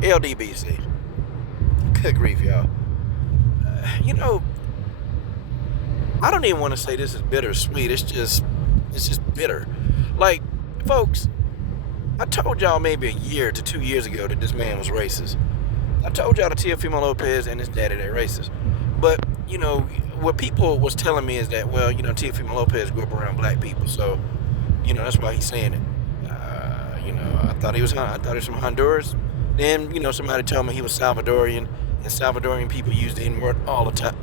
LDBC. Good grief, y'all. You know, I don't even want to say this is bittersweet. It's just bitter. Like, folks, I told y'all maybe a year to 2 years ago that this man was racist. I told y'all that Teofimo Lopez and his daddy, they're racist. But, what people was telling me is that, well, Teofimo Lopez grew up around black people, so, that's why he's saying it. I thought he was from Honduras. Then, somebody told me he was Salvadorian, and Salvadorian people use the N-word all the time.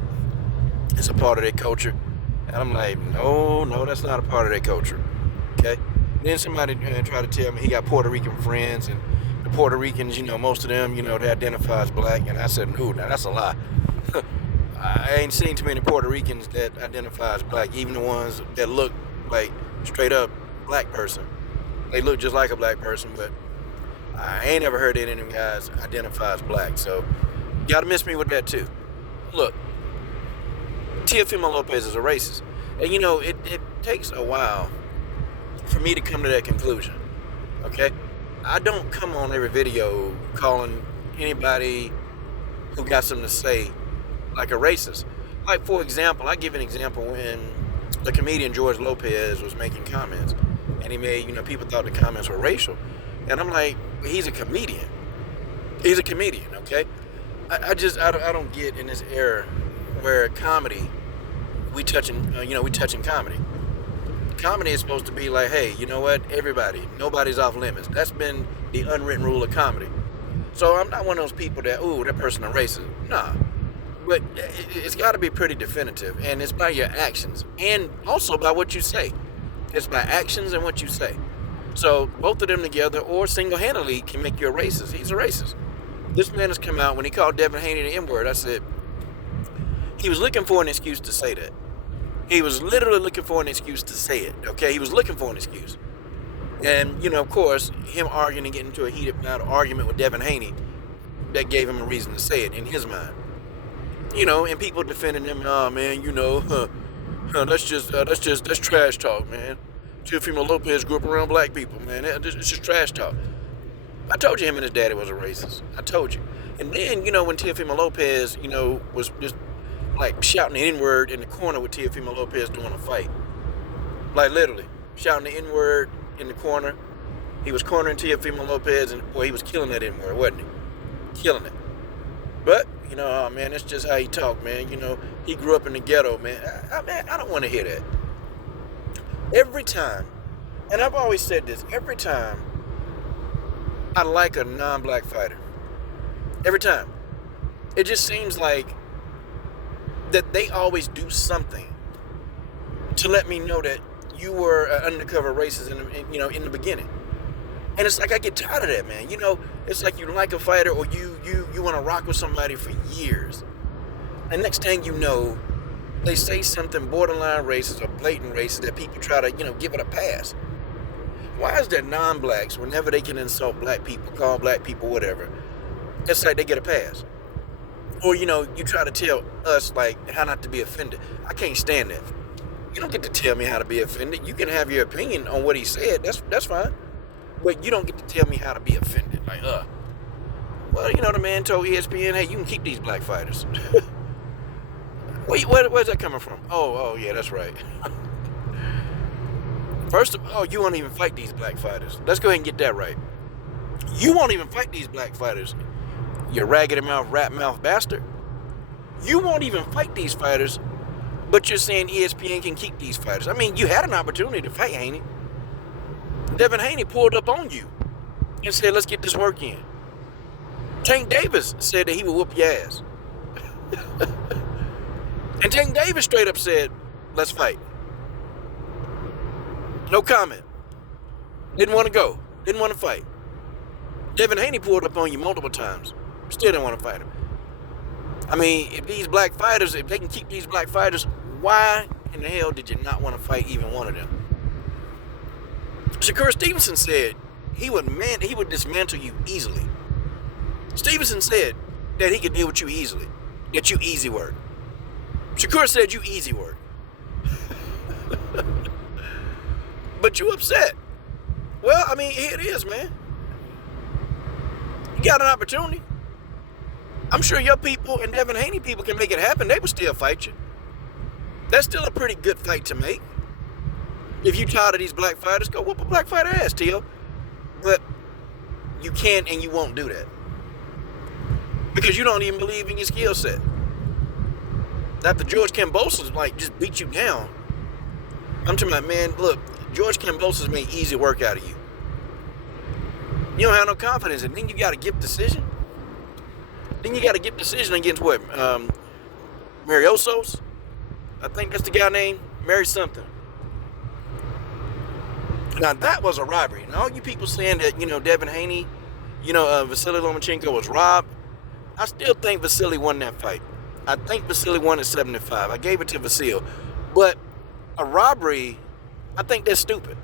It's a part of their culture. And I'm like, no, that's not a part of their culture. Okay? Then somebody tried to tell me he got Puerto Rican friends, and the Puerto Ricans, most of them, they identify as black. And I said, no, now that's a lie. I ain't seen too many Puerto Ricans that identify as black, even the ones that look like straight up black person. They look just like a black person, but I ain't ever heard any of them guys identify as black. So you gotta miss me with that too. Look, Teofimo Lopez is a racist. And it takes a while for me to come to that conclusion. Okay? I don't come on every video calling anybody who got something to say like a racist. Like, for example, I give an example when the comedian George Lopez was making comments, and he made, people thought the comments were racial. And I'm like, he's a comedian. He's a comedian, okay? I don't get in this era where comedy, we touching comedy. Comedy is supposed to be like, hey, you know what? Everybody, nobody's off limits. That's been the unwritten rule of comedy. So I'm not one of those people that, that person is racist. Nah. But it's got to be pretty definitive, and it's by your actions, and also by what you say. It's by actions and what you say. So both of them together, or single-handedly, can make you a racist. He's a racist. This man has come out, when he called Devin Haney the N-word, I said, he was looking for an excuse to say that. He was literally looking for an excuse to say it, okay? He was looking for an excuse. And, of course, him arguing and getting into a heated argument with Devin Haney, that gave him a reason to say it in his mind. And people defending him, man, that's trash talk, man. Teofimo Lopez grew up around black people, man. It's just trash talk. I told you him and his daddy was a racist. I told you. And then, when Teofimo Lopez, was just like shouting the N-word in the corner with Teofimo Lopez doing a fight. Like, literally, shouting the N-word in the corner. He was cornering Teofimo Lopez, and boy, he was killing that N-word, wasn't he? Killing it. But, man, that's just how he talked, man. He grew up in the ghetto, man. I don't want to hear that. Every time, and I've always said this, every time I like a non-black fighter, every time, it just seems like that they always do something to let me know that you were an undercover racist in the beginning. And it's like I get tired of that, man. It's like you like a fighter, or you want to rock with somebody for years. And next thing you know, they say something borderline racist or blatant racist that people try to, give it a pass. Why is there non-blacks, whenever they can insult black people, call black people whatever, it's like they get a pass? Or, you try to tell us, like, how not to be offended. I can't stand that. You don't get to tell me how to be offended. You can have your opinion on what he said. That's fine. But you don't get to tell me how to be offended. Like, well, the man told ESPN, hey, you can keep these black fighters. Where's that coming from? Oh, yeah, that's right. First of all, you won't even fight these black fighters. Let's go ahead and get that right. You won't even fight these black fighters. You raggedy mouth, rat mouth bastard. You won't even fight these fighters, but you're saying ESPN can keep these fighters. I mean, you had an opportunity to fight Haney. Devin Haney pulled up on you and said, let's get this work in. Tank Davis said that he would whoop your ass. And Tank Davis straight up said, let's fight. No comment. Didn't want to go. Didn't want to fight. Devin Haney pulled up on you multiple times. Still didn't want to fight him. I mean, if these black fighters, if they can keep these black fighters, why in the hell did you not want to fight even one of them? Shakur Stevenson said he would dismantle you easily. Stevenson said that he could deal with you easily. That you easy work. Shakur said you easy work. But you upset. Well, I mean, here it is, man. got an opportunity. I'm sure your people and Devin Haney people can make it happen. They would still fight you. That's still a pretty good fight to make. If you tired of these black fighters, go whoop a black fighter ass, Teo. But you can't and you won't do that. Because you don't even believe in your skill set. After George Kambosos just beat you down. I'm talking about, man, look, George Kambosos made easy work out of you. You don't have no confidence, and then you got to give decision. Then you got to give decision against what? Mariosos? I think that's the guy named Mary something. Now that was a robbery. And all you people saying that, Devin Haney, Vasily Lomachenko was robbed. I still think Vasily won that fight. I think Vasily won at 75. I gave it to Vasily. But a robbery, I think that's stupid.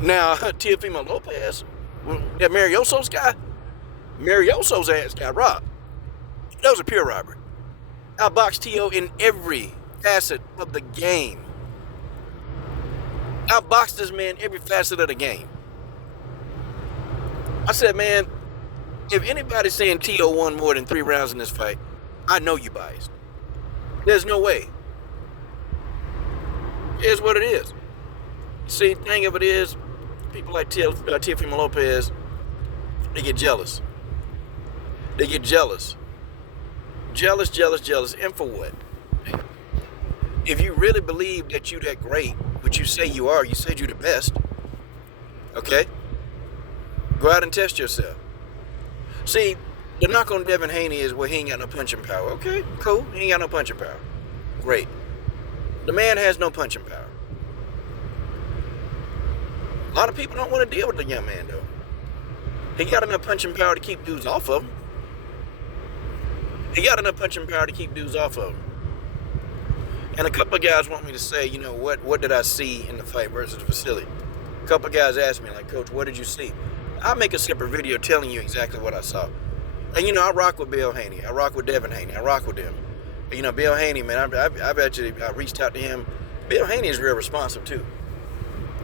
Now, Teofimo Lopez, that Mariosos guy, Mariosos ass got robbed. That was a pure robbery. Outboxed Teo in every facet of the game. Outboxed this man every facet of the game. I said, man, if anybody's saying Teo won more than 3 rounds in this fight, I know you biased. There's no way. Here's what it is. See, the thing of it is, people like Teofimo Lopez, they get jealous. They get jealous. Jealous. And for what? If you really believe that you that great, which you say you are, you said you're the best, okay? Go out and test yourself. See, the knock on Devin Haney is, well, he ain't got no punching power. Okay, cool. He ain't got no punching power. Great. The man has no punching power. A lot of people don't want to deal with the young man, though. He got enough punching power to keep dudes off of him. And a couple of guys want me to say, what did I see in the fight versus Vasily? A couple of guys asked me, like, Coach, what did you see? I'll make a separate video telling you exactly what I saw. And, I rock with Bill Haney. I rock with Devin Haney. I rock with them. Bill Haney, man, I've actually reached out to him. Bill Haney is real responsive, too.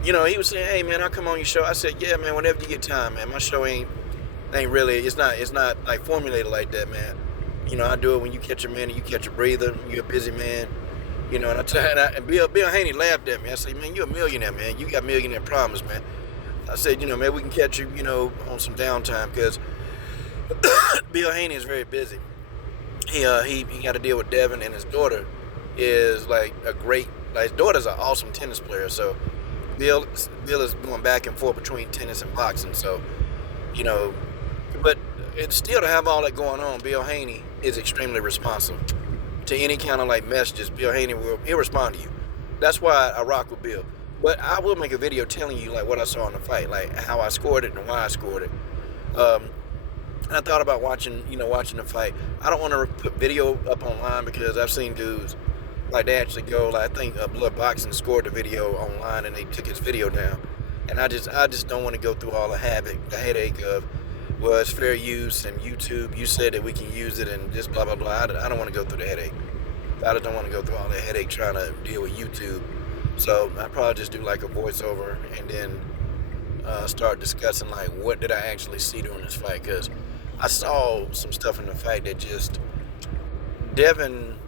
He was saying, hey, man, I'll come on your show. I said, yeah, man, whenever you get time, man. My show ain't really, it's not like formulated like that, man. I do it when you catch a minute, you catch a breather, you're a busy man. And Bill Haney laughed at me. I said, man, you're a millionaire, man. You got millionaire problems, man. I said, man, we can catch you, on some downtime, because Bill Haney is very busy. He got to deal with Devin, and his daughter is his daughter's an awesome tennis player. So Bill is going back and forth between tennis and boxing. So, but it's still to have all that going on, Bill Haney is extremely responsive to any kind of messages. Bill Haney he'll respond to you. That's why I rock with Bill. But I will make a video telling you what I saw in the fight, how I scored it and why I scored it. And I thought about watching the fight. I don't want to put video up online because I've seen dudes they actually go I think Blood Boxing scored the video online and they took his video down. And I just don't want to go through all the headache of, well, it's fair use and YouTube, you said that we can use it and just blah, blah, blah. I don't want to go through the headache. I just don't want to go through all the headache trying to deal with YouTube. So I probably just do a voiceover and then start discussing what did I actually see during this fight, because I saw some stuff in the fight that just, Devin,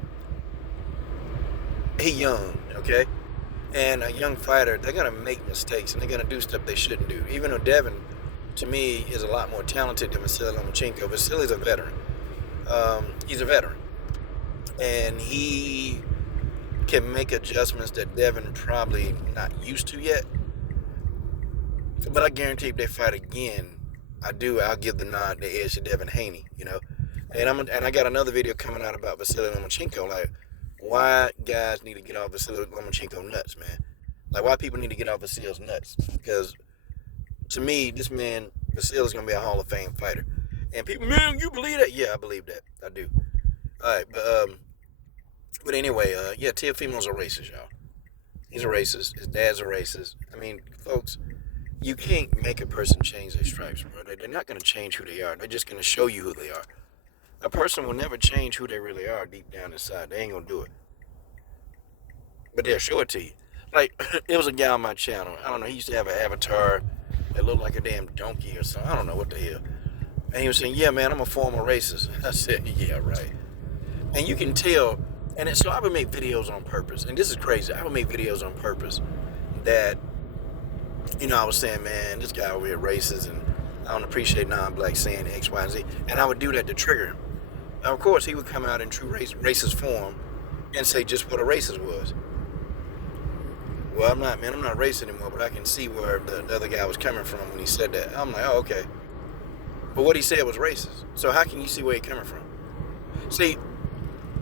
he young, okay? And a young fighter, they're going to make mistakes and they're going to do stuff they shouldn't do. Even though Devin, to me, is a lot more talented than Vasily Lomachenko. Vasily's a veteran. He's a veteran. And he can make adjustments that Devin probably not used to yet. But I guarantee if they fight again, I'll give the edge to Devin Haney, And I got another video coming out about Vasily Lomachenko, why guys need to get off Vasily Lomachenko nuts, man. Why people need to get off Vasily's nuts. Because to me, this man, Vasily's going to be a Hall of Fame fighter. And people, man, you believe that? Yeah, I believe that. I do. All right, but anyway, Teofimo's a racist, y'all. He's a racist. His dad's a racist. I mean, folks, you can't make a person change their stripes, bro. They're not going to change who they are. They're just going to show you who they are. A person will never change who they really are deep down inside. They ain't going to do it. But they'll show it to you. It was a guy on my channel. I don't know. He used to have an avatar that looked like a damn donkey or something. I don't know what the hell. And he was saying, yeah, man, I'm a former racist. I said, yeah, right. And you can tell, so I would make videos on purpose. And this is crazy. I would make videos on purpose that, I was saying, man, this guy over here racist, and I don't appreciate non-black saying X, Y, and Z. And I would do that to trigger him. Now, of course, he would come out in true racist form and say just what a racist was. Well, I'm not racist anymore, but I can see where the other guy was coming from when he said that. I'm like, oh, okay. But what he said was racist. So how can you see where he's coming from? See,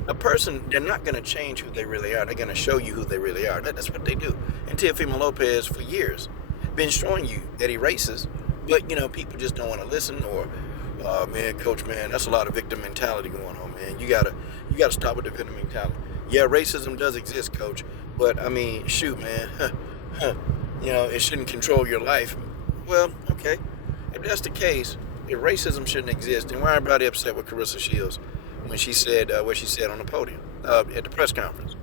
a person, they're not going to change who they really are. They're going to show you who they really are. That's what they do. And Teofimo Lopez, for years, been showing you that he's racist, but, people just don't want to listen, or, man, coach, man, that's a lot of victim mentality going on, man. You gotta stop with the victim mentality. Yeah, racism does exist, coach, but, shoot, man, it shouldn't control your life. Well, okay, if that's the case, if racism shouldn't exist, then why everybody upset with Carissa Shields when she said what she said on the podium at the press conference?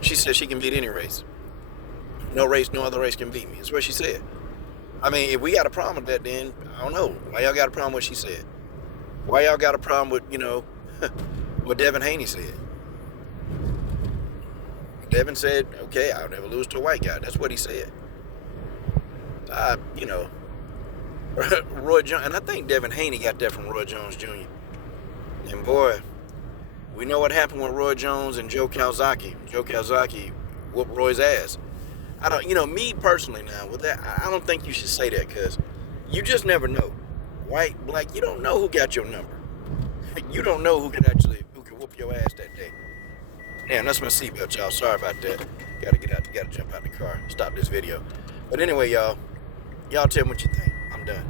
She said she can beat any race. No other race can beat me. That's what she said. If we got a problem with that, then I don't know. Why y'all got a problem with what she said? Why y'all got a problem with, what Devin Haney said? Devin said, okay, I'll never lose to a white guy. That's what he said. Roy Jones, and I think Devin Haney got that from Roy Jones Jr. And boy, we know what happened with Roy Jones and Joe Calzaghe. Joe Calzaghe whooped Roy's ass. I don't, me personally now, with that, I don't think you should say that, because you just never know. White, black, you don't know who got your number. You don't know who can whoop your ass that day. Damn, that's my seatbelt, y'all. Sorry about that. Gotta get out, gotta jump out the car. Stop this video. But anyway, y'all tell me what you think. I'm done.